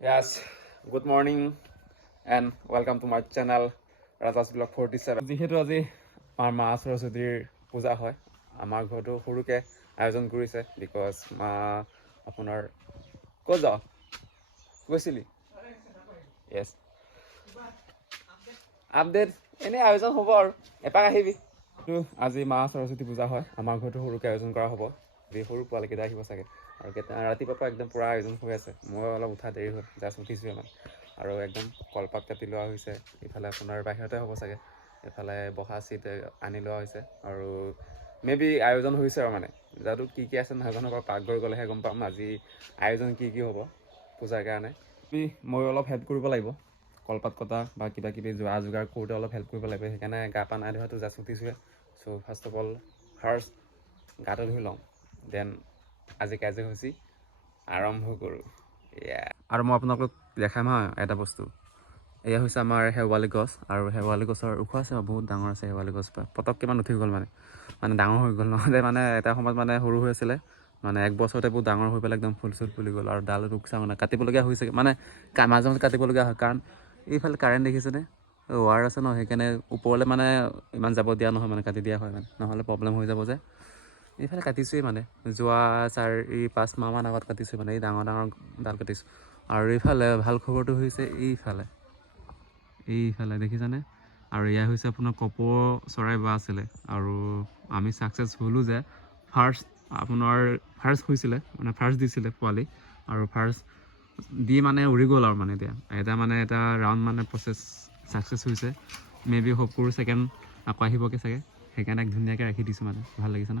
Yes, good morning and welcome to my channel ৰাজাজ blog forty seven যিহেতু আজি আমাৰ মা সৰস্বতীৰ পূজা হয়। আমাৰ ঘৰতো সৰুকৈ আয়োজন কৰিছে বিকজ মা আপোনাৰ ক'ত যাওঁ গৈছিলি? য়েছ আপডেট এনেই আয়োজন হ'ব আৰু। এপাক আহিবি। তো আজি মা সৰস্বতী পূজা হয়। আমাৰ ঘৰতো সৰুকৈ আয়োজন কৰা হ'ব। যি সৰু পোৱালিকেইটা আহিব চাগে। আৰু কেইটা ৰাতিপুৱাৰ পৰা একদম পূৰা আয়োজন হৈ আছে। মই অলপ উঠা দেৰি হ'ল জাষ্ট উঠিছোঁহে মানে। আৰু একদম কলপাত কাটি লোৱা হৈছে ইফালে আপোনাৰ বাহিৰতে হ'ব চাগে। এইফালে বহা চিট আনি লোৱা হৈছে আৰু মে বি আয়োজন হৈছে আৰু মানে। যাতো কি কি আছে নাজানো বাৰু পাকঘৰ গ'লেহে গম পাম আজি আয়োজন কি কি হ'ব পূজাৰ কাৰণে। মই অলপ হেল্প কৰিব লাগিব। কলপাত কটা বা কিবা কিবি যোৱা যোগাৰ কৰোঁতে অলপ হেল্প কৰিব লাগিব। সেইকাৰণে গা পা নাই ধোৱাটো just উঠিছোঁহে so' first of all first গাটো ধুই লওঁ। দেন আজি কাৰ্যসূচী আৰম্ভ কৰোঁ। আৰু মই আপোনালোকক দেখাম হা এটা বস্তু। এয়া হৈছে আমাৰ শেৱালি গছ আৰু শেৱালি গছৰ ওখ আছে বহুত ডাঙৰ আছে শেৱালি গছ। পটককৈ মানে উঠি গ'ল মানে। মানে ডাঙৰ হৈ গ'ল নহ'লে মানে এটা সময়ত মানে সৰু হৈ আছিলে। মানে এক বছৰতে বহুত ডাঙৰ হৈ পেলাই একদম ফুল চুল ফুলি গ'ল আৰু ডাল ৰুকচা মানে কাটিবলগীয়া হৈছে মানে মাজে মাজে কাটিবলগীয়া হয় কাৰণ এইফালে কাৰেণ্ট দেখিছেনে? ৱাৰ আছে ন সেইকাৰণে ওপৰলৈ মানে ইমান যাব দিয়া নহয় মানে কাটি দিয়া হয় মানে। নহ'লে প্ৰব্লেম হৈ যাব যে। এইফালে কাটিছোৱেই মানে। যোৱা চাৰি পাঁচ মাহমান আগত কাটিছোঁ মানে এই ডাঙৰ ডাঙৰ ডাল কাটিছোঁ। আৰু এইফালে ভাল খবৰটো হৈছে এইফালে। এইফালে দেখিছানে? আৰু এয়া হৈছে আপোনাৰ কপৌ চৰাই বা আছিলে। আৰু আমি ছাকচেছ হ'লোঁ যে ফাৰ্ষ্ট আপোনাৰ ফাৰ্ষ্ট হৈছিলে মানে ফাৰ্ষ্ট দিছিলে পোৱালি। আৰু ফাৰ্ষ্ট দি মানে উৰি গ'ল আৰু মানে এতিয়া। এটা মানে এটা ৰাউণ্ড মানে প্ৰচেছ ছাকচেছ হৈছে। মে বি হোপ কৰোঁ ছেকেণ্ড আকৌ আহিবগৈ চাগে। সেইকাৰণে ধুনীয়াকৈ ৰাখি দিছোঁ মানে। ভাল লাগিছে ন?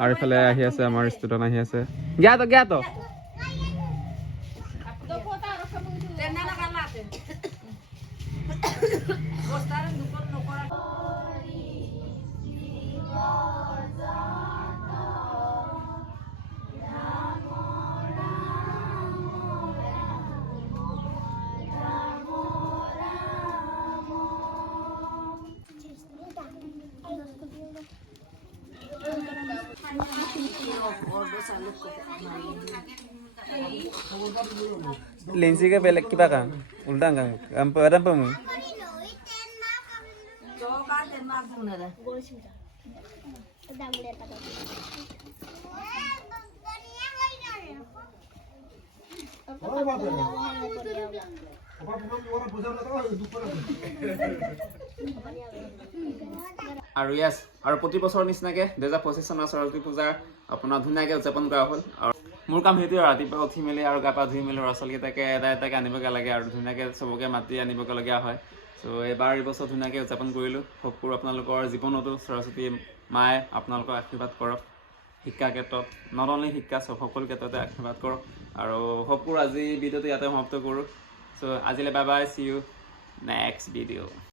আর এফালে আহি আছে আমাৰ ষ্টুডেণ্ট আহি আছে জ্ঞাত জ্ঞাত Gostaram do corno coração. লেঞ্চিকে বেলেগ কিবা কাম উল্টা কাম কাম পাম পাম Oh, আৰু য়েছ আৰু প্ৰতি বছৰৰ নিচিনাকৈ দুহেজাৰ পঁচিছ চনৰ সৰস্বতী পূজাৰ আপোনাৰ ধুনীয়াকৈ উদযাপন কৰা হ'ল। আৰু মোৰ কাম সেইটোৱে, ৰাতিপুৱা উঠি মেলি আৰু গা পা ধুই মেলি ল'ৰা ছোৱালীকেইটাকে এটা এটাকৈ আনিবগৈ লাগে আৰু ধুনীয়াকৈ চবকে মাতি আনিবগৈলগীয়া হয়। চ' এইবাৰ এইবছৰ ধুনীয়াকৈ উদযাপন কৰিলোঁ। হোপ কৰোঁ আপোনালোকৰ জীৱনতো সৰস্বতী মায়ে আপোনালোকৰ আশীৰ্বাদ কৰক। শিক্ষা ক্ষেত্ৰত নট অনলি শিক্ষা, চব সকলো ক্ষেত্ৰতে আশীৰ্বাদ কৰক। আৰু হোপ আজি ভিডিঅ'টো ইয়াতে সমাপ্ত কৰোঁ। So, azile bye bye. See you next video.